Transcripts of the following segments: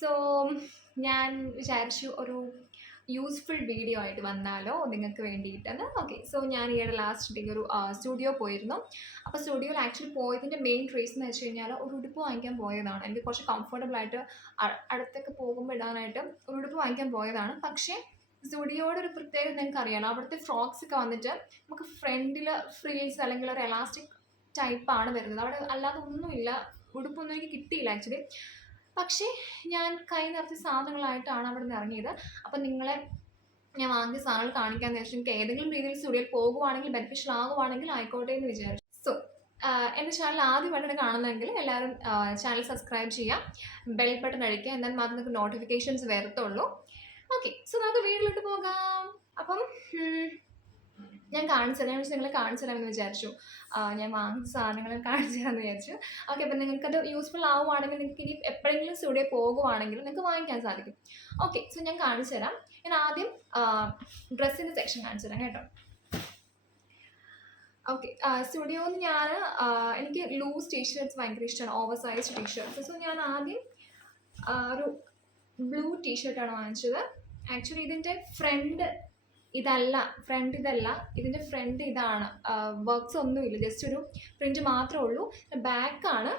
So ഞാൻ വിചാരിച്ചു ഒരു യൂസ്ഫുൾ വീഡിയോ ആയിട്ട് വന്നാലോ നിങ്ങൾക്ക് വേണ്ടിയിട്ടെന്ന്. ഓക്കെ, സോ ഞാൻ ഈയിടെ ലാസ്റ്റ് ഡേ ഒരു സ്റ്റുഡിയോ പോയിരുന്നു. അപ്പോൾ സ്റ്റുഡിയോയിൽ ആക്ച്വലി പോയതിൻ്റെ മെയിൻ റീസൺ എന്ന് വെച്ച് കഴിഞ്ഞാൽ ഒരു ഉടുപ്പ് വാങ്ങിക്കാൻ പോയതാണ്. എനിക്ക് കുറച്ച് കംഫർട്ടബിൾ ആയിട്ട് അടുത്തൊക്കെ പോകുമ്പോൾ ഇടാനായിട്ട് ഒരു ഉടുപ്പ് വാങ്ങിക്കാൻ പോയതാണ്. പക്ഷേ സ്റ്റുഡിയോയുടെ ഒരു പ്രത്യേകത നിങ്ങൾക്ക് അറിയാലോ, അവിടുത്തെ ഫ്രോക്സ് ഒക്കെ വന്നിട്ട് നമുക്ക് ഫ്രണ്ടിൽ ഫ്രീൽസ് അല്ലെങ്കിൽ ഒരു എലാസ്റ്റിക് ടൈപ്പാണ് വരുന്നത്. അവിടെ അല്ലാതെ ഒന്നുമില്ല, ഉടുപ്പൊന്നും എനിക്ക് കിട്ടിയില്ല ആക്ച്വലി. പക്ഷേ ഞാൻ കൈ നിറച്ച സാധനങ്ങളായിട്ടാണ് അവിടെ നിന്ന് ഇറങ്ങിയത്. അപ്പം നിങ്ങളെ ഞാൻ വാങ്ങിയ സാധനങ്ങൾ കാണിക്കാമെന്ന് വെച്ചാൽ നിങ്ങൾക്ക് ഏതെങ്കിലും രീതിയിൽ സ്റ്റുഡിയോയിൽ പോകുവാണെങ്കിൽ ബെനിഫിഷ്യൽ ആകുവാണെങ്കിൽ ആയിക്കോട്ടെ എന്ന് വിചാരിച്ചു. സോ എൻ്റെ ചാനൽ ആദ്യമായിട്ടാണ് കാണുന്നതെങ്കിൽ എല്ലാവരും ചാനൽ സബ്സ്ക്രൈബ് ചെയ്യാം, ബെൽ ബട്ടൺ അടിക്കുക, എന്നാൽ മാത്രമേ നിങ്ങൾക്ക് നോട്ടിഫിക്കേഷൻസ് വരത്തുള്ളൂ. ഓക്കെ, സോ നമുക്ക് വീട്ടിലോട്ട് പോകാം. അപ്പം ഞാൻ കാണിച്ചു തരാം, നിങ്ങളെ കാണിച്ചു തരാമെന്ന് വിചാരിച്ചു. ഞാൻ വാങ്ങിച്ച സാധനങ്ങൾ കാണിച്ചു തരാമെന്ന് വിചാരിച്ചു. ഓക്കെ, അപ്പം നിങ്ങൾക്കത് യൂസ്ഫുൾ ആവുകയാണെങ്കിൽ നിങ്ങൾക്ക് ഇനി എപ്പോഴെങ്കിലും സ്റ്റുഡിയോ പോകുവാണെങ്കിൽ നിങ്ങൾക്ക് വാങ്ങിക്കാൻ സാധിക്കും. ഓക്കെ, സോ ഞാൻ കാണിച്ചു തരാം. ഞാൻ ആദ്യം ഡ്രസ്സിൻ്റെ സെക്ഷൻ കാണിച്ചു തരാം കേട്ടോ. ഓക്കെ, സ്റ്റുഡിയോന്ന് ഞാൻ എനിക്ക് ലൂസ് ടീഷർട്ട്സ് ഭയങ്കര ഇഷ്ടമാണ്, ഓവർ സൈസ് ടീഷർട്ട്സ്. സോ ഞാൻ ആദ്യം ഒരു ബ്ലൂ ടീഷർട്ടാണ് വാങ്ങിച്ചത്. ആക്ച്വലി ഇതിൻ്റെ ഫ്രണ്ട് ഇതല്ല, ഇതിൻ്റെ ഫ്രണ്ട് ഇതാണ്, വർക്ക്സ് ഒന്നുമില്ല, ജസ്റ്റ് ഒരു പ്രിൻറ്റ് മാത്രമേ ഉള്ളൂ. ബാക്കാണ്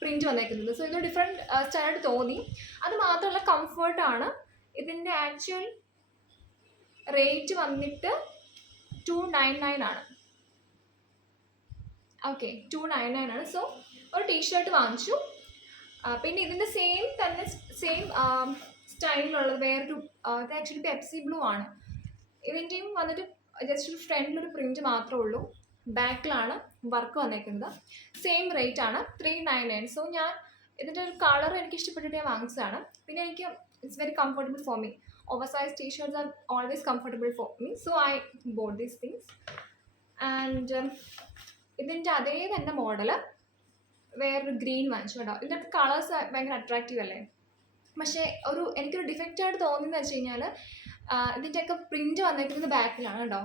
പ്രിൻറ്റ് വന്നേക്കുന്നത്. സോ ഇതൊരു ഡിഫറെൻറ്റ് സ്റ്റൈലായിട്ട് തോന്നി. അത് മാത്രമല്ല കംഫർട്ടാണ്. ഇതിൻ്റെ ആക്ച്വൽ റേറ്റ് വന്നിട്ട് 299 ആണ്. ഓക്കെ, 299 ആണ്. സോ ഒരു ടീഷർട്ട് വാങ്ങിച്ചു. പിന്നെ ഇതിൻ്റെ സെയിം സ്റ്റൈലിലുള്ളത് വേറൊരു, ഇത് ആക്ച്വലി പെപ്സി ബ്ലൂ ആണ്. ഇതിൻ്റെയും വന്നിട്ട് ജസ്റ്റ് ഒരു ഫ്രണ്ടിലൊരു പ്രിൻറ്റ് മാത്രമേ ഉള്ളൂ, ബാക്കിലാണ് വർക്ക് വന്നേക്കുന്നത്. സെയിം റേറ്റ് ആണ്, 399. സോ ഞാൻ ഇതിൻ്റെ ഒരു കളർ എനിക്ക് ഇഷ്ടപ്പെട്ടിട്ട് ഞാൻ വാങ്ങിച്ചതാണ്. പിന്നെ എനിക്ക് it's very comfortable for me. Over size t shirts are always comfortable for me. So I boat these things. And ഇതിൻ്റെ അതേ തന്നെ മോഡല് വേറൊരു ഗ്രീൻ വാങ്ങിച്ചു കേട്ടോ. ഇതിൻ്റെ കളേഴ്സ് ഭയങ്കര അട്രാക്റ്റീവ് അല്ലേ. പക്ഷേ എനിക്കൊരു ഡിഫക്റ്റായിട്ട് തോന്നുന്നത് വെച്ച് കഴിഞ്ഞാൽ ഇതിൻ്റെയൊക്കെ പ്രിൻറ്റ് വന്നിരിക്കുന്നത് ബാക്കിലാണ് കേട്ടോ.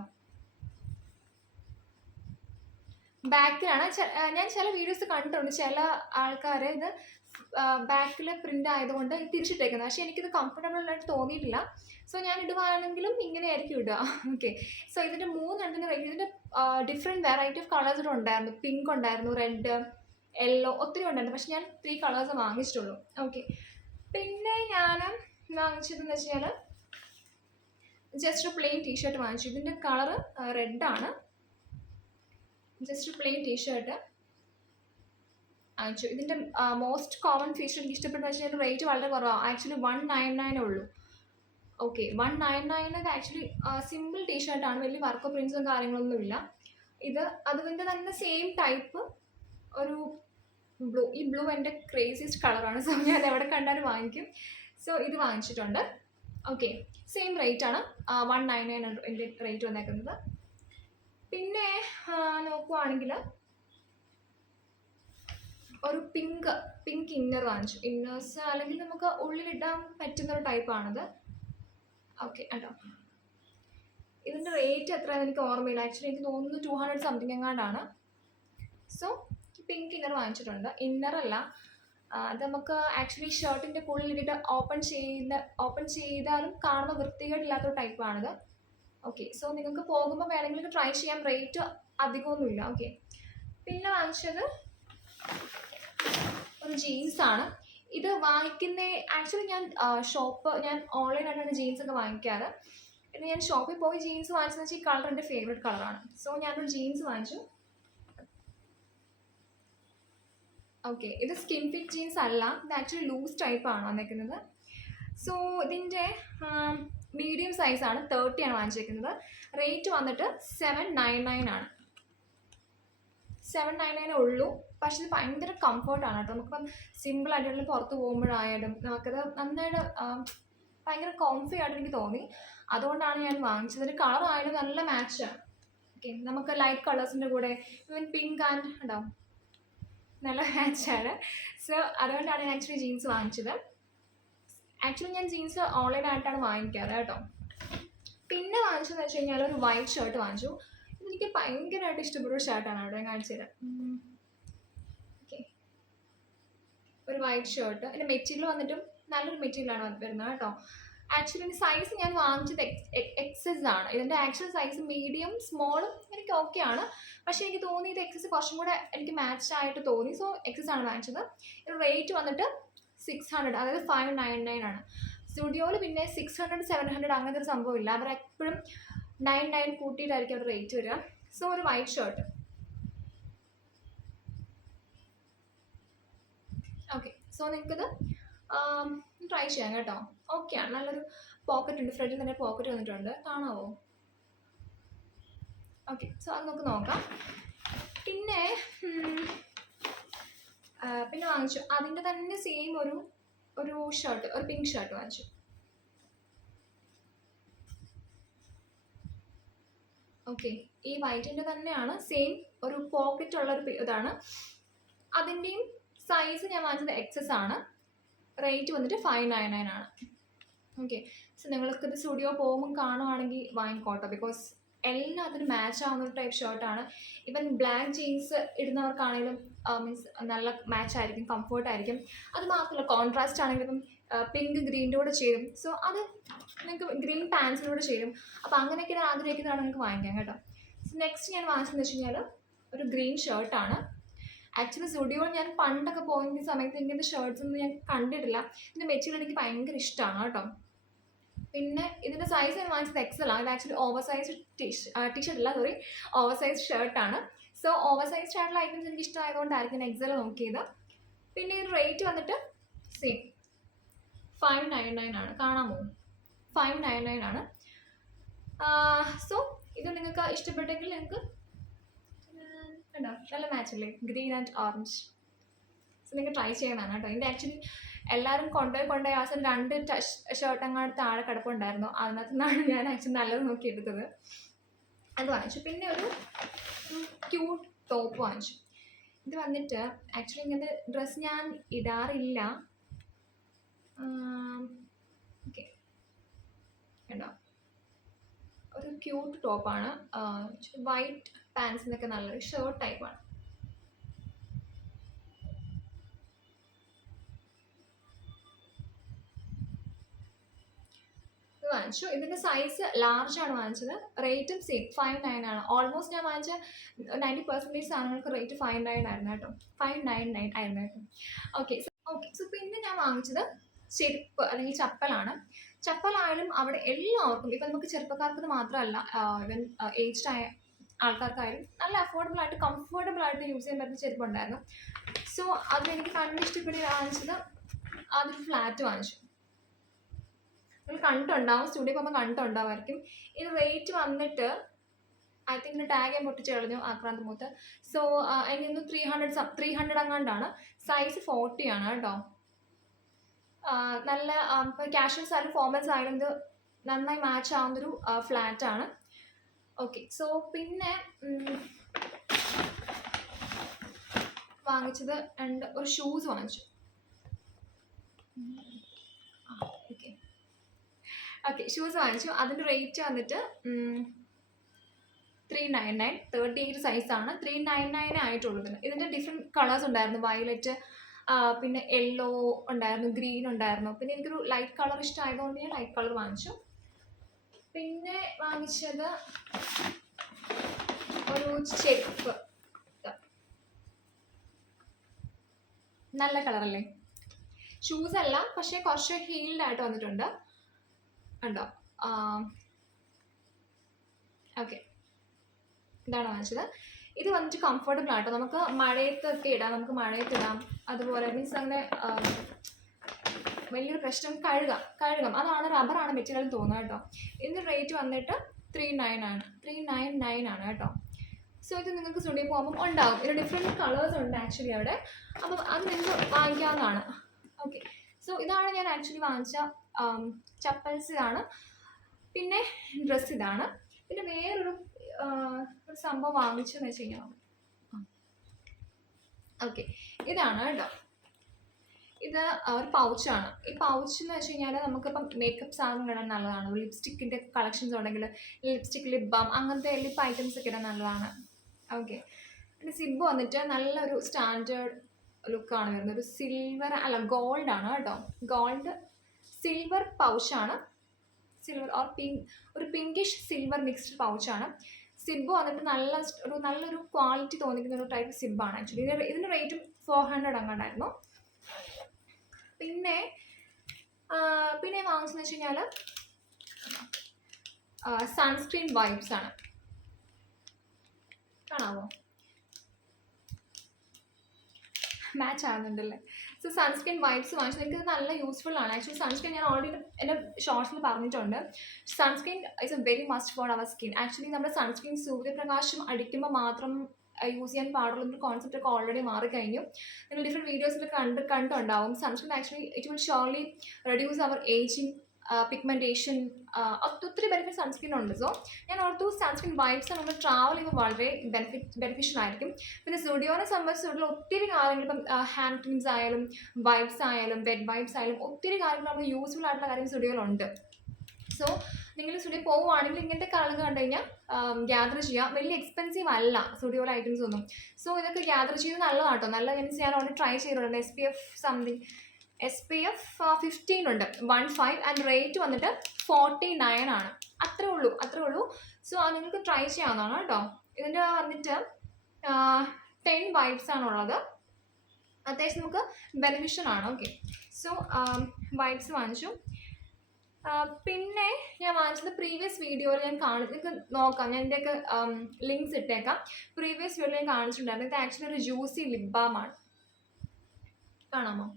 ബാക്കിലാണ്. ഞാൻ ചില വീഡിയോസ് കണ്ടിട്ടുണ്ട്, ചില ആൾക്കാർ ഇത് ബാക്കിൽ പ്രിൻ്റ് ആയതുകൊണ്ട് തിരിച്ചിട്ടേക്കുന്നത്. പക്ഷേ എനിക്കിത് കംഫർട്ടബിളായിട്ട് തോന്നിയിട്ടില്ല. സോ ഞാൻ ഇടുവാണെങ്കിലും ഇങ്ങനെ ആയിരിക്കും ഇടുക. ഓക്കെ, സോ ഇതിൻ്റെ 3 റേറ്റ്. ഇതിൻ്റെ ഡിഫറെൻറ്റ് വെറൈറ്റി ഓഫ് കളേഴ്സ് ഉണ്ടായിരുന്നു. പിങ്ക് ഉണ്ടായിരുന്നു, റെഡ്, യെല്ലോ, ഒത്തിരി ഉണ്ടായിരുന്നു. പക്ഷെ ഞാൻ 3 കളേഴ്സ് വാങ്ങിച്ചിട്ടുള്ളൂ. ഓക്കെ, പിന്നെ ഞാൻ വാങ്ങിച്ചതെന്ന് വെച്ച് കഴിഞ്ഞാൽ ജസ്റ്റ് ഒരു പ്ലെയിൻ ടീഷർട്ട് വാങ്ങിച്ചു. ഇതിൻ്റെ കളറ് റെഡാണ്. ജസ്റ്റ് പ്ലെയിൻ ടീഷർട്ട് വാങ്ങിച്ചു. ഇതിൻ്റെ മോസ്റ്റ് കോമൺ ഫീച്ചർ എനിക്ക് ഇഷ്ടപ്പെട്ടെന്ന് വെച്ചാൽ റേറ്റ് വളരെ കുറവാണ്. ആക്ച്വലി 199 ഉള്ളൂ. ഓക്കെ, 199 ഇത് ആക്ച്വലി സിമ്പിൾ ടീഷർട്ടാണ്, വലിയ വർക്ക് പ്രിൻസും കാര്യങ്ങളൊന്നും ഇല്ല. അതിൻ്റെ തന്നെ സെയിം ടൈപ്പ് ഒരു ബ്ലൂ. ഈ ബ്ലൂ എൻ്റെ ക്രേസിയസ്റ്റ് കളറാണ്. സോ ഞാൻ എവിടെ കണ്ടാലും വാങ്ങിക്കും. സോ ഇത് വാങ്ങിച്ചിട്ടുണ്ട്. ഓക്കെ, സെയിം റേറ്റ് ആണ്, 199 എൻ്റെ റേറ്റ് വന്നേക്കുന്നത്. പിന്നെ നോക്കുവാണെങ്കിൽ ഒരു പിങ്ക് ഇന്നർ വാങ്ങിച്ചു. ഇന്നേഴ്സ് അല്ലെങ്കിൽ നമുക്ക് ഉള്ളിലിടാൻ പറ്റുന്നൊരു ടൈപ്പാണിത്. ഓക്കെ കേട്ടോ. ഇതിൻ്റെ റേറ്റ് എത്രയാണെന്ന് എനിക്ക് ഓർമ്മയില്ല. ആക്ച്വലി എനിക്ക് തോന്നുന്നു 200 സംതിങ് എങ്ങാണ്ടാണ്. സോ പിങ്ക് ഇന്നർ വാങ്ങിച്ചിട്ടുണ്ട്. ഇന്നറല്ല, അത് നമുക്ക് ആക്ച്വലി ഷർട്ടിൻ്റെ ഉള്ളിലിട്ട് ഓപ്പൺ ചെയ്താലും കാണുന്ന വൃത്തികേടില്ലാത്തൊരു ടൈപ്പാണിത്. ഓക്കെ, സോ നിങ്ങൾക്ക് പോകുമ്പോൾ വേണമെങ്കിൽ ട്രൈ ചെയ്യാം. റേറ്റ് അധികമൊന്നുമില്ല. ഓക്കെ, പിന്നെ വാങ്ങിച്ചത് ഒരു ജീൻസാണ്. ഇത് വാങ്ങിക്കുന്ന ആക്ച്വലി ഞാൻ ഓൺലൈനായിട്ടാണ് ജീൻസൊക്കെ വാങ്ങിക്കാറ്. പിന്നെ ഞാൻ ഷോപ്പിൽ പോയി ജീൻസ് വാങ്ങിച്ചതെന്ന് വെച്ചാൽ ഈ കളർ എൻ്റെ ഫേവറേറ്റ് കളറാണ്. സോ ഞാനൊരു ജീൻസ് വാങ്ങിച്ചു. ഓക്കെ, ഇത് സ്കിൻ ഫിറ്റ് ജീൻസ് അല്ല, ഇത് ആക്ച്വലി ലൂസ് ടൈപ്പാണ് വന്നിരിക്കുന്നത്. സോ ഇതിൻ്റെ മീഡിയം സൈസാണ്, 30 ആണ് വാങ്ങിച്ചിരിക്കുന്നത്. റേറ്റ് വന്നിട്ട് 799 ആണ്. 799 ഉള്ളൂ. പക്ഷേ ഇത് ഭയങ്കര കംഫർട്ടാണ് കേട്ടോ. നമുക്കിപ്പം സിമ്പിളായിട്ടുള്ള പുറത്ത് പോകുമ്പോഴായാലും നമുക്കത് നന്നായിട്ട് ഭയങ്കര കോംഫി ആയിട്ട് എനിക്ക് തോന്നി. അതുകൊണ്ടാണ് ഞാൻ വാങ്ങിച്ചത്. ഒരു കളർ ആയാലും നല്ല മാച്ചാണ്. ഓക്കെ, നമുക്ക് ലൈറ്റ് കളേഴ്സിൻ്റെ കൂടെ ഈവൻ പിങ്ക് ആൻഡ് ഉണ്ടാവും, നല്ല മാച്ചാണ്. സോ അതുകൊണ്ടാണ് ഞാൻ ആക്ച്വലി ജീൻസ് വാങ്ങിച്ചത്. ആക്ച്വലി ഞാൻ ജീൻസ് ഓൺലൈനായിട്ടാണ് വാങ്ങിക്കാറ് കേട്ടോ. പിന്നെ വാങ്ങിച്ചതെന്ന് വെച്ച് കഴിഞ്ഞാൽ ഒരു വൈറ്റ് ഷർട്ട് വാങ്ങിച്ചു. ഇതെനിക്ക് ഭയങ്കരമായിട്ട് ഇഷ്ടപ്പെട്ടൊരു ഷർട്ടാണ്. അവിടെ ഞാൻ കാണിച്ചു തരാം. ഓക്കെ, ഒരു വൈറ്റ് ഷർട്ട്. അതിൻ്റെ മെറ്റീരിയൽ വന്നിട്ടും നല്ലൊരു മെറ്റീരിയലാണ് വരുന്നത് കേട്ടോ. ആക്ച്വലി സൈസ് ഞാൻ വാങ്ങിച്ചത് എക്സസ് ആണ്. ഇതിൻ്റെ ആക്ച്വൽ സൈസ് മീഡിയം സ്മോളും എനിക്ക് ഓക്കെ ആണ്. പക്ഷേ എനിക്ക് തോന്നി ഇത് എക്സസ് കുറച്ചും കൂടെ എനിക്ക് മാച്ച് ആയിട്ട് തോന്നി. സോ എക്സസ് ആണ് വാങ്ങിച്ചത്. ഇത് റേറ്റ് വന്നിട്ട് 600, അതായത് 599 ആണ്. സ്റ്റുഡിയോയിൽ പിന്നെ 600 700 അങ്ങനത്തെ ഒരു സംഭവമില്ല. അവർ എപ്പോഴും 99 കൂട്ടിയിട്ടായിരിക്കും അവർ റേറ്റ് വരിക. സോ ഒരു വൈറ്റ് ഷർട്ട്. ഓക്കെ, സോ നിങ്ങൾക്കിത് ട്രൈ ചെയ്യാം കേട്ടോ. ഓക്കെയാണ്, നല്ലൊരു പോക്കറ്റ് ഉണ്ട്, ഫ്രണ്ടിൽ തന്നെ പോക്കറ്റ് വന്നിട്ടുണ്ട്, കാണാവോ? ഓക്കെ, സോ അത് നമുക്ക് നോക്കാം. പിന്നെ വാങ്ങിച്ചു അതിൻ്റെ തന്നെ സെയിം ഒരു ഷർട്ട്, ഒരു പിങ്ക് ഷർട്ട് വാങ്ങിച്ചു. ഓക്കെ, ഈ വൈറ്റിൻ്റെ തന്നെയാണ്, സെയിം ഒരു പോക്കറ്റ് ഉള്ളൊരു ഇതാണ്. അതിൻ്റെയും സൈസ് ഞാൻ വാങ്ങിച്ചത് എക്സസ് ആണ്. റേറ്റ് വന്നിട്ട് 599 ആണ്. ഓക്കെ, സോ നിങ്ങൾക്ക് ഇത് സ്റ്റുഡിയോ പോകുമ്പോൾ കാണുവാണെങ്കിൽ വാങ്ങിക്കോട്ടോ. ബിക്കോസ് എല്ലാത്തിനും മാച്ച് ആവുന്ന ഒരു ടൈപ്പ് ഷർട്ടാണ്. ഈവൻ ബ്ലാക്ക് ജീൻസ് ഇടുന്നവർക്കാണെങ്കിലും മീൻസ് നല്ല മാച്ച് ആയിരിക്കും, കംഫർട്ടായിരിക്കും. അത് മാത്രമല്ല കോൺട്രാസ്റ്റ് ആണെങ്കിലും പിങ്ക് ഗ്രീൻ്റെ കൂടെ ചേരും. സോ അത് നിങ്ങൾക്ക് ഗ്രീൻ പാൻസിലൂടെ ചേരും. അപ്പോൾ അങ്ങനെയൊക്കെ ആഗ്രഹിക്കുന്നതാണ് നിങ്ങൾക്ക് വാങ്ങിക്കാം കേട്ടോ. സോ നെക്സ്റ്റ് ഞാൻ വാങ്ങിച്ചതെന്ന് വെച്ച് കഴിഞ്ഞാൽ ഒരു ഗ്രീൻ ഷർട്ടാണ്. ആക്ച്വലി സ്റ്റുഡിയോയിൽ ഞാൻ പണ്ടൊക്കെ പോകുന്ന സമയത്ത് ഇങ്ങനത്തെ ഷർട്ട്സ് ഒന്നും ഞാൻ കണ്ടിട്ടില്ല. ഇതിൻ്റെ മെറ്റീരിയൽ എനിക്ക് ഭയങ്കര ഇഷ്ടമാണ് കേട്ടോ. പിന്നെ ഇതിൻ്റെ സൈസ് ഞാൻ വാങ്ങിച്ചത് എക്സൽ ആണ്. ഇത് ആക്ച്വലി ഓവർ സൈസ് ടീഷർട്ട് അല്ല, സോറി, ഓവർ സൈസ് ഷർട്ടാണ്. സോ ഓവർ സൈസ് ഷർട്ടുള്ള ഐറ്റംസ് എനിക്ക് ഇഷ്ടമായതുകൊണ്ടായിരിക്കും ഞാൻ എക്സൽ നോക്കിയത്. പിന്നെ ഇത് റേറ്റ് വന്നിട്ട് സെയിം 599 ആണ്. കാണാമോ? 599 ആണ്. സോ ഇത് നിങ്ങൾക്ക് ഇഷ്ടപ്പെട്ടെങ്കിൽ നിങ്ങൾക്ക് കണ്ടോ നല്ല മാച്ച് അല്ലേ, ഗ്രീൻ ആൻഡ് ഓറഞ്ച്. സോ നിങ്ങൾക്ക് ട്രൈ ചെയ്യണമാണ് കേട്ടോ. ഇതിൻ്റെ ആക്ച്വലി എല്ലാവരും കൊണ്ടുപോയി അവസാനം 2 ഷർട്ട് അങ്ങോട്ട് താഴെ കിടപ്പുണ്ടായിരുന്നു. അതിനകത്ത് നിന്നാണ് ഞാൻ ആക്ച്വലി നല്ലത് നോക്കി എടുത്തത്. അത് വാങ്ങിച്ചു. പിന്നെ ഒരു ക്യൂട്ട് ടോപ്പ് വാങ്ങിച്ചു. ഇത് വന്നിട്ട് ആക്ച്വലി ഇങ്ങനത്തെ ഡ്രസ്സ് ഞാൻ ഇടാറില്ല. ഓക്കെ, കണ്ടോ ഒരു ക്യൂട്ട് ടോപ്പാണ്. വൈറ്റ് പാൻസിനൊക്കെ നല്ലൊരു ഷർട്ട് ടൈപ്പാണ്. വാങ്ങിച്ചു. ഇതിൻ്റെ സൈസ് ലാർജ് ആണ് വാങ്ങിച്ചത്. റേറ്റും സെയിം 599 ആണ്. ഓൾമോസ്റ്റ് ഞാൻ വാങ്ങിച്ച 90% സാധനങ്ങൾക്ക് റേറ്റ് 599 ആയിരുന്നു കേട്ടോ. 599 ആയിരുന്നു കേട്ടോ. ഓക്കെ, സോ പിന്നെ ഞാൻ വാങ്ങിച്ചത് ചെരുപ്പ് അല്ലെങ്കിൽ ചപ്പലാണ്. ചപ്പലായാലും അവിടെ എല്ലാവർക്കും, ഇപ്പം നമുക്ക് ചെറുപ്പക്കാർക്ക് മാത്രമല്ല, ഇവൻ ഏജ്ഡ് ആയ ആൾക്കാർക്കായാലും നല്ല അഫോർഡബിൾ ആയിട്ട് കംഫർട്ടബിൾ ആയിട്ട് യൂസ് ചെയ്യാൻ പറ്റുന്ന ചെരുപ്പുണ്ടായിരുന്നു. സോ അതെനിക്ക് കണ്ടിഷ്ടപ്പെട്ട് വാങ്ങിച്ചത് അതൊരു ഫ്ലാറ്റ് വാങ്ങിച്ചു. നിങ്ങൾ കണ്ടിട്ടുണ്ടാവും, സ്റ്റുഡിയോ പോകുമ്പോൾ കണ്ടിട്ടുണ്ടാവുമായിരിക്കും. ഇത് റേറ്റ് വന്നിട്ട് ഐ തിങ്ക് ഇതിന് ടാഗ് ഞാൻ പൊട്ടിച്ച് കളഞ്ഞു ആക്രാന്ത് മൂത്ത്. സോ എനിക്കൊന്ന് 300 അങ്ങാണ്ടാണ്. സൈസ് 40 ആണ് കേട്ടോ. നല്ല ഇപ്പോൾ കാഷ്വൽസ് ആയാലും ഫോർമൽസ് ആയാലും ഇത് നന്നായി മാച്ച് ആവുന്നൊരു ഫ്ലാറ്റാണ്. ഓക്കെ, സോ പിന്നെ വാങ്ങിച്ചത് ഒരു ഷൂസ് വാങ്ങിച്ചു. ഓക്കെ, ഷൂസ് വാങ്ങിച്ചു. അതിൻ്റെ റേറ്റ് വന്നിട്ട് 399, 38 സൈസാണ്. 399 ആയിട്ടുള്ളത്. ഇതിൻ്റെ ഡിഫറെൻറ്റ് കളേഴ്സ് ഉണ്ടായിരുന്നു. വയലറ്റ്, പിന്നെ യെല്ലോ ഉണ്ടായിരുന്നു, ഗ്രീൻ ഉണ്ടായിരുന്നു. പിന്നെ എനിക്കൊരു ലൈറ്റ് കളർ ഇഷ്ടമായതുകൊണ്ട് ഞാൻ ലൈറ്റ് കളർ വാങ്ങിച്ചു. പിന്നെ വാങ്ങിച്ചത് ഒരു ചെരുപ്പ്. നല്ല കളറല്ലേ? ഷൂസ് അല്ല, പക്ഷേ കുറച്ച് ഹീൽഡ് ആയിട്ട് വന്നിട്ടുണ്ട്. ഉണ്ടോ? ഓക്കെ, ഇതാണ് വാങ്ങിച്ചത്. ഇത് വന്നിട്ട് കംഫർട്ടബിൾ ആട്ടോ. നമുക്ക് മഴയത്തൊക്കെ ഇടാം, നമുക്ക് മഴയത്തിടാം. അതുപോലെ മീൻസ് അങ്ങനെ വലിയൊരു പ്രശ്നം. കഴുകാം. അതാണ് റബ്ബറാണ് മെറ്റീരിയൽ തോന്നുന്നത് കേട്ടോ. ഇതിൻ്റെ റേറ്റ് വന്നിട്ട് 399 ആണ് കേട്ടോ. സോ ഇത് നിങ്ങൾക്ക് സ്റ്റുഡിയോ പോകുമ്പോൾ ഉണ്ടാവും. ഇതിന് ഡിഫറെൻറ്റ് കളേഴ്സ് ഉണ്ട് ആക്ച്വലി അവിടെ. അപ്പം അത് നിങ്ങൾക്ക് വാങ്ങിക്കാവുന്നതാണ്. ഓക്കെ, സോ ഇതാണ് ഞാൻ ആക്ച്വലി വാങ്ങിച്ച ചപ്പൽസ് ഇതാണ്. പിന്നെ ഡ്രസ്സ് ഇതാണ്. പിന്നെ വേറൊരു സംഭവം വാങ്ങിച്ചെന്ന് വെച്ച് കഴിഞ്ഞാൽ ഓക്കെ, ഇതാണ് കേട്ടോ. ഇത് ഒരു പൗച്ചാണ്. ഈ പൗച്ച് എന്ന് വെച്ച് കഴിഞ്ഞാൽ നമുക്കിപ്പം മേക്കപ്പ് സാധനങ്ങൾ ഇടാൻ നല്ലതാണ്. ലിപ്സ്റ്റിക്കിൻ്റെ കളക്ഷൻസ് ഉണ്ടെങ്കിൽ ലിപ്സ്റ്റിക്, ലിപ് ബാം, അങ്ങനത്തെ ലിപ്പ് ഐറ്റംസ് ഒക്കെ ഇടാൻ നല്ലതാണ്. ഓക്കെ, പിന്നെ സിബ് വന്നിട്ട് നല്ലൊരു സ്റ്റാൻഡേർഡ് ലുക്കാണ് വരുന്നത്. ഒരു സിൽവർ അല്ല ഗോൾഡാണ് കേട്ടോ, ഗോൾഡ് സിൽവർ പൗച്ചാണ്, സിൽവർ ഓർ പിങ്ക്, ഒരു പിങ്കിഷ് സിൽവർ മിക്സ്ഡ് പൗച്ചാണ്. സിബ് വന്നിട്ട് നല്ലൊരു ക്വാളിറ്റി തോന്നിക്കുന്ന ഒരു ടൈപ്പ് സിബാണ് ആക്ച്വലി. ഇതിൻ്റെ റേറ്റും 400 അങ്ങോട്ടായിരുന്നു. പിന്നെ വാങ്ങിച്ചെന്ന് വെച്ച് കഴിഞ്ഞാൽ സൺസ്ക്രീൻ വൈബ്സ് ആണ്, കാണാമോ, മാച്ച് ആകുന്നുണ്ടല്ലേ. സോ സൺസ്ക്രീൻ വൈബ്സ് വാങ്ങിച്ചു. നിങ്ങൾക്ക് നല്ല യൂസ്ഫുൾ ആണ് ആക്ച്വലി. സൺസ്ക്രീൻ ഞാൻ ഓൾറെഡി എൻ്റെ ഷോർട്സിൽ പറഞ്ഞിട്ടുണ്ട്. Sunscreen is a very must for our skin. Actually നമ്മുടെ സൺസ്ക്രീൻ സൂര്യപ്രകാശം അടിക്കുമ്പോൾ മാത്രം യൂസ് ചെയ്യാൻ പാടുള്ള ഒരു കോൺസെപ്റ്റ് ഒക്കെ ഓൾറെഡി മാറിക്കഴിഞ്ഞു. നിങ്ങൾ ഡിഫറെൻറ്റ് വീഡിയോസിൽ കണ്ടുണ്ടാവും. Sunscreen actually it will surely reduce our ageing, pigmentation, ഒത്തിരി ബെനിഫിറ്റ് സൺസ്ക്രീൻ ഉണ്ട്. സോ ഞാൻ ഓർത്തു സൺസ്ക്രീൻ വൈബ്സ് നമ്മൾ ട്രാവൽ ചെയ്യുമ്പോൾ വളരെ ബെനിഫിഷ്യൽ ആയിരിക്കും. പിന്നെ സ്റ്റുഡിയോനെ സംബന്ധിച്ചുള്ള ഒത്തിരി കാര്യങ്ങൾ, ഇപ്പം ഹാൻഡ് ക്രീംസ് ആയാലും വൈബ്സ് ആയാലും ബെഡ് വൈബ്സ് ആയാലും ഒത്തിരി കാര്യങ്ങൾ നമുക്ക് യൂസ്ഫുൾ ആയിട്ടുള്ള കാര്യം സ്റ്റുഡിയോയിലുണ്ട്. സോ നിങ്ങൾ സ്റ്റുഡിയോ പോവുകയാണെങ്കിൽ ഇങ്ങനത്തെ കളർ കണ്ടു കഴിഞ്ഞാൽ ഗ്യാദർ ചെയ്യാം. വലിയ എക്സ്പെൻസീവ് അല്ല സ്റ്റുഡിയോയിലെ ഐറ്റംസ് ഒന്നും. സോ ഇതൊക്കെ ഗ്യാദർ ചെയ്ത് നല്ലതാട്ടോ. നല്ല മീൻസ് ഞാൻ ഓൾറെഡി ട്രൈ ചെയ്തിട്ടുണ്ട്. SPF 15 ഉണ്ട്, 15, ആൻഡ് റേറ്റ് വന്നിട്ട് 49 ആണ്. അത്രേ ഉള്ളൂ. സോ അത് നിങ്ങൾക്ക് ട്രൈ ചെയ്യാവുന്നതാണ് കേട്ടോ. ഇതിൻ്റെ വന്നിട്ട് 10 വൈബ്സ് ആണുള്ളത്. അത്യാവശ്യം നമുക്ക് ബെനിഫിഷ്യൽ ആണ്. ഓക്കെ, സോ വൈബ്സ് വാങ്ങിച്ചു. പിന്നെ ഞാൻ വാങ്ങിച്ചത് പ്രീവിയസ് വീഡിയോയിൽ ഞാൻ നിങ്ങൾക്ക് നോക്കാം, ഞാൻ ഇതിൻ്റെയൊക്കെ ലിങ്ക്സ് ഇട്ടേക്കാം. പ്രീവിയസ് വീഡിയോയിൽ ഞാൻ കാണിച്ചിട്ടുണ്ടായിരുന്നു. ഇത് ആക്ച്വലി ഒരു ജ്യൂസി ലിപ് ബാം ആണ്, കാണാമോ,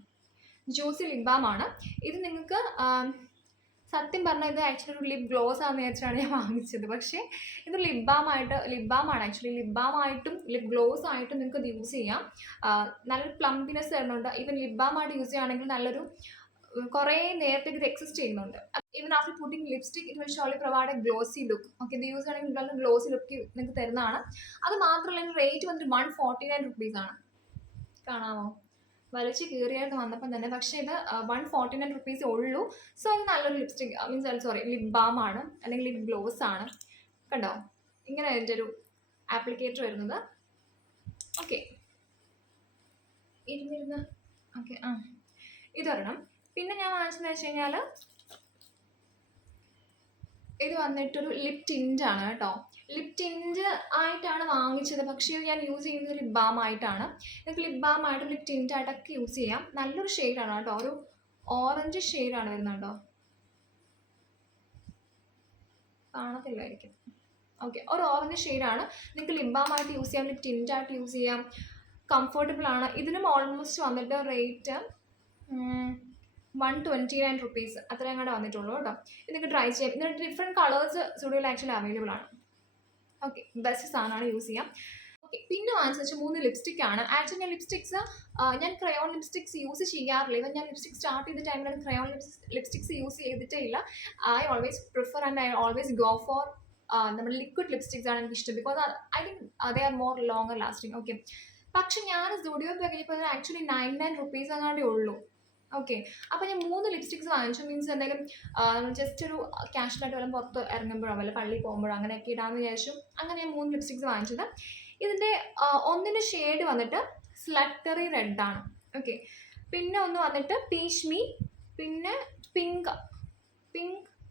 ജ്യൂസി ലിപ് ബാം ആണ്. ഇത് നിങ്ങൾക്ക് സത്യം പറഞ്ഞാൽ ഇത് ആക്ച്വലി ഒരു ലിപ് ഗ്ലോസ് ആണെന്ന് വെച്ചിട്ടാണ് ഞാൻ വാങ്ങിച്ചത്. പക്ഷേ ഇത് ലിപ് ബാമാണ് ആക്ച്വലി. ലിപ് ബാമായിട്ടും ലിപ് ഗ്ലോസ് ആയിട്ടും നിങ്ങൾക്ക് ഇത് യൂസ് ചെയ്യാം. നല്ലൊരു പ്ലംപിനെസ് തരുന്നുണ്ട്. ഈവൻ ലിപ് ബാമായിട്ട് യൂസ് ചെയ്യുകയാണെങ്കിൽ നല്ലൊരു കുറേ നേരത്തേക്ക് ഇത് എക്സിസ്റ്റ് ചെയ്യുന്നുണ്ട്. Even after putting lipstick it will surely provide a glossy look. Okay, ഇത് യൂസ് ചെയ്യണമെങ്കിൽ നല്ല ഗ്ലോസി ലുക്ക് നിങ്ങൾക്ക് തരുന്നതാണ്. അത് മാത്രമല്ല ഇതിൻ്റെ റേറ്റ് വന്നിട്ട് 149 rupees, കാണാമോ, വലിച്ച് കീറിയായിരുന്നു വന്നപ്പം തന്നെ. പക്ഷേ ഇത് 149 rupees ഉള്ളൂ. സോ ഇത് നല്ലൊരു ലിപ്സ്റ്റിക് ലിപ് ബാം ആണ്, അല്ലെങ്കിൽ ലിപ് ഗ്ലോസ് ആണ്. കണ്ടോ, ഇങ്ങനെ അതിൻ്റെ ഒരു ആപ്ലിക്കേറ്റർ വരുന്നത്. ഓക്കെ, ഓക്കെ, ഇതൊരെണ്ണം. പിന്നെ ഞാൻ വാങ്ങിച്ചെന്ന് വെച്ച് കഴിഞ്ഞാൽ ഇത് വന്നിട്ടൊരു ലിപ് ടിൻ്റ് ആണ് കേട്ടോ. ലിപ് ടിൻ്റ് ആയിട്ടാണ് വാങ്ങിച്ചത്, പക്ഷേ ഞാൻ യൂസ് ചെയ്യുന്നത് ലിപ് ബാം ആയിട്ടാണ്. നിങ്ങൾക്ക് ലിപ് ബാം ആയിട്ടും ലിപ് ടിൻ്റ് ആയിട്ടൊക്കെ യൂസ് ചെയ്യാം. നല്ലൊരു ഷെയ്ഡാണ് കേട്ടോ, ഒരു ഓറഞ്ച് ഷെയ്ഡാണ് വരുന്നുണ്ടോ, കാണത്തില്ലായിരിക്കും. ഓക്കെ, ഒരു ഓറഞ്ച് ഷെയ്ഡാണ്. നിങ്ങൾക്ക് ലിപ് ബാം ആയിട്ട് യൂസ് ചെയ്യാം, ലിപ് ടിൻ്റ് ആയിട്ട് യൂസ് ചെയ്യാം. കംഫർട്ടബിൾ ആണ്. ഇതിനും ഓൾമോസ്റ്റ് വന്നിട്ട് റേറ്റ് 129 rupees അത്രയും കൂടെ വന്നിട്ടുള്ളൂ കേട്ടോ. ഇത് നിങ്ങൾക്ക് ട്രൈ ചെയ്യാം. ഇതിൻ്റെ ഡിഫറെൻറ്റ് കളേഴ്സ് സ്റ്റുഡിയോയിൽ ആക്ച്വലി അവൈലബിൾ ആണ്. ഓക്കെ, ബെസ്റ്റ് സാധനമാണ്, യൂസ് ചെയ്യാം. ഓക്കെ, പിന്നെ വാങ്ങിച്ചെന്ന് വെച്ചാൽ 3 ലിപ്സ്റ്റിക്കാണ്. ആക്ച്വലി ഞാൻ ലിപ്സ്റ്റിക്സ് ഞാൻ ക്രയോൺ ലിപ്സ്റ്റിക്സ് യൂസ് ചെയ്യാറില്ല. ഇവൻ ഞാൻ ലിപ്സ്റ്റിക് സ്റ്റാർട്ട് ചെയ്ത ടൈമിൽ ക്രയോൺ ലിപ്സ്റ്റിക്സ് യൂസ് ചെയ്തിട്ടേ ഇല്ല. I always prefer and I always go for നമ്മുടെ ലിക്വിഡ് ലിപ്സ്റ്റിക്സ് ആണ് എനിക്ക് ഇഷ്ടം. Because I think they are more longer lasting. Okay, പക്ഷെ ഞാൻ സ്റ്റുഡിയോ പോയി കഴിഞ്ഞപ്പോൾ ആക്ച്വലി 99 rupees അങ്ങാണ്ടേ ഉള്ളൂ. ഓക്കെ, അപ്പോൾ ഞാൻ 3 ലിപ്സ്റ്റിക്സ് വാങ്ങിച്ചു. മീൻസ് എന്തെങ്കിലും ജസ്റ്റ് ഒരു ക്യാഷ്വലായിട്ട് വല്ല പുറത്ത് ഇറങ്ങുമ്പോഴോ വല്ല പള്ളിയിൽ പോകുമ്പോഴോ അങ്ങനെയൊക്കെ ഇടാമെന്ന് വിചാരിച്ചു. അങ്ങനെ ഞാൻ 3 ലിപ്സ്റ്റിക്സ് വാങ്ങിച്ചത്. ഇതിൻ്റെ ഒന്നിൻ്റെ ഷെയ്ഡ് വന്നിട്ട് സ്ലട്ടറി റെഡാണ്. ഓക്കെ, പിന്നെ ഒന്ന് വന്നിട്ട് പീച്ച് മീ, പിന്നെ പിങ്ക്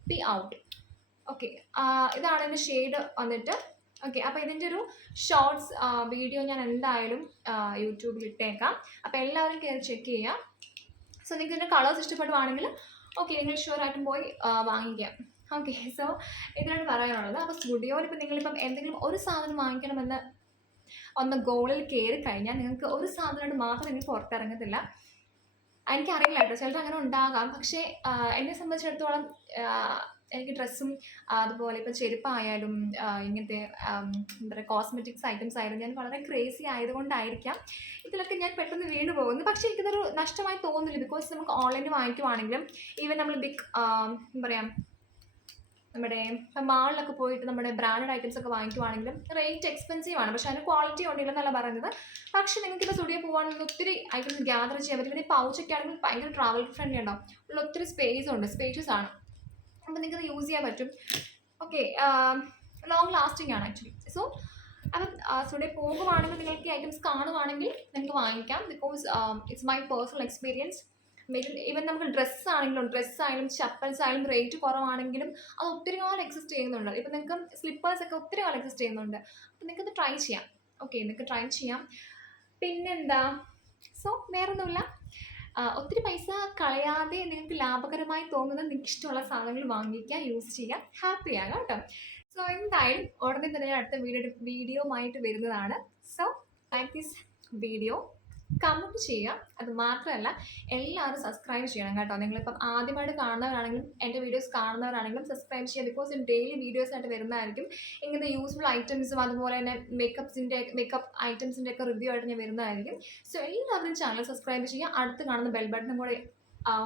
പി ഔട്ട്. ഓക്കെ, ഇതാണ് ഇതിൻ്റെ ഷെയ്ഡ് വന്നിട്ട്. ഓക്കെ, അപ്പോൾ ഇതിൻ്റെ ഒരു ഷോർട്സ് വീഡിയോ ഞാൻ എന്തായാലും യൂട്യൂബിൽ ഇട്ടേക്കാം. അപ്പോൾ എല്ലാവരും കയറി ചെക്ക് ചെയ്യാം. സോ നിങ്ങൾക്ക് ഇതിൻ്റെ കളേഴ്സ് ഇഷ്ടപ്പെടുവാണെങ്കിൽ ഓക്കെ, നിങ്ങൾ ഷുവറായിട്ടും പോയി വാങ്ങിക്കാം. ഓക്കെ, സോ ഇതിനാണ് പറയാനുള്ളത്. അപ്പോൾ സ്റ്റുഡിയോയിൽ ഇപ്പോൾ നിങ്ങളിപ്പം എന്തെങ്കിലും ഒരു സാധനം വാങ്ങിക്കണമെന്ന് ഒന്ന് ഗോളിൽ കയറി കഴിഞ്ഞാൽ നിങ്ങൾക്ക് ഒരു സാധനമായിട്ട് മാത്രം നിങ്ങൾ പുറത്തിറങ്ങത്തില്ല. എനിക്കറിയില്ല കേട്ടോ, ചിലർ അങ്ങനെ ഉണ്ടാകാം. പക്ഷേ എന്നെ സംബന്ധിച്ചിടത്തോളം എനിക്ക് ഡ്രസ്സും അതുപോലെ ഇപ്പോൾ ചെരുപ്പായാലും ഇങ്ങനത്തെ എന്താ പറയുക കോസ്മെറ്റിക്സ് ഐറ്റംസ് ആയാലും ഞാൻ വളരെ ക്രേസി ആയതുകൊണ്ടായിരിക്കാം ഇതിലൊക്കെ ഞാൻ പെട്ടെന്ന് വീണ് പോകുന്നത്. പക്ഷേ എനിക്കിതൊരു നഷ്ടമായി തോന്നുന്നില്ല. ബിക്കോസ് നമുക്ക് ഓൺലൈനിൽ വാങ്ങിക്കുവാണെങ്കിലും ഈവൻ നമ്മൾ ബിഗ് എന്താ പറയുക നമ്മുടെ മാളിലൊക്കെ പോയിട്ട് നമ്മുടെ ബ്രാൻഡഡ് ഐറ്റംസ് ഒക്കെ വാങ്ങിക്കുവാണെങ്കിലും റേറ്റ് എക്സ്പെൻസീവ് ആണ്. പക്ഷേ അതിന് ക്വാളിറ്റി ഉണ്ടില്ലെന്നല്ല പറയുന്നത്. പക്ഷേ നിങ്ങൾക്ക് ഇപ്പോൾ സ്റ്റുഡിയോ പോകാണെങ്കിൽ ഒത്തിരി ഐറ്റംസ് ഗ്യാദർ ചെയ്യാൻ പറ്റും. പിന്നെ പൗച്ചൊക്കെ ആണെങ്കിൽ ഭയങ്കര ട്രാവൽ ഫ്രണ്ട്ലി ഉണ്ടാവും. ഉള്ള ഒത്തിരി സ്പേഷ്യസ് ആണ്. അപ്പോൾ നിങ്ങൾക്ക് യൂസ് ചെയ്യാൻ പറ്റും. ഓക്കെ, ലോങ് ലാസ്റ്റിംഗ് ആണ് ആക്ച്വലി. സോ അപ്പം സ്റ്റുഡിയോ പോകുവാണെങ്കിൽ നിങ്ങൾക്ക് ഈ ഐറ്റംസ് കാണുവാണെങ്കിൽ നിങ്ങൾക്ക് വാങ്ങിക്കാം. Because it's my personal experience. Even നമുക്ക് ഡ്രസ്സ് ആയാലും ചപ്പൽസ് ആയാലും റേറ്റ് കുറവാണെങ്കിലും അത് ഒത്തിരി കാലം എക്സിസ്റ്റ് ചെയ്യുന്നുണ്ട്. ഇപ്പം നിങ്ങൾക്ക് സ്ലിപ്പേഴ്സൊക്കെ ഒത്തിരി കാലം എക്സിസ്റ്റ് ചെയ്യുന്നുണ്ട്. അപ്പം നിങ്ങൾക്കത് ട്രൈ ചെയ്യാം. ഓക്കെ, നിങ്ങൾക്ക് ട്രൈ ചെയ്യാം. പിന്നെന്താ, സോ വേറൊന്നുമില്ല. ഒത്തിരി പൈസ കളയാതെ നിങ്ങൾക്ക് ലാഭകരമായി തോന്നുന്ന നിങ്ങൾക്ക് ഇഷ്ടമുള്ള സാധനങ്ങൾ വാങ്ങിക്കുക, യൂസ് ചെയ്യുക, ഹാപ്പി ആകാം കേട്ടോ. സോ എന്തായാലും ഉടനെ തന്നെ ഞാൻ അടുത്ത വീഡിയോ ആയിട്ട് വരുന്നതാണ്. So like this video, comment ചെയ്യുക. അത് മാത്രമല്ല എല്ലാവരും സബ്സ്ക്രൈബ് ചെയ്യണം കേട്ടോ. നിങ്ങളിപ്പം ആദ്യമായിട്ട് കാണുന്നവരാണെങ്കിലും എൻ്റെ വീഡിയോസ് കാണുന്നവരാണെങ്കിലും സബ്സ്ക്രൈബ് ചെയ്യുക. ബിക്കോസ് ഡെയിലി വീഡിയോസ് ആയിട്ട് വരുന്നതായിരിക്കും. ഇങ്ങനത്തെ യൂസ്ഫുൾ ഐറ്റംസും അതുപോലെ തന്നെ മേക്കപ്പ് ഐറ്റംസിൻ്റെ ഒക്കെ റിവ്യൂ ആയിട്ട് ഞാൻ വരുന്നതായിരിക്കും. സോ എല്ലാവരും ചാനൽ സബ്സ്ക്രൈബ് ചെയ്യുക. അടുത്ത് കാണുന്ന ബെൽ ബട്ടണും കൂടെ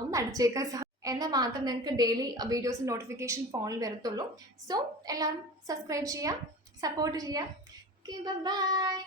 ഒന്ന് അടിച്ചേക്കാം. എന്നാൽ മാത്രം നിങ്ങൾക്ക് ഡെയിലി വീഡിയോസ് നോട്ടിഫിക്കേഷൻ ഫോണിൽ വരത്തുള്ളൂ. സോ എല്ലാവരും സബ്സ്ക്രൈബ് ചെയ്യുക, സപ്പോർട്ട് ചെയ്യുക. Okay, by.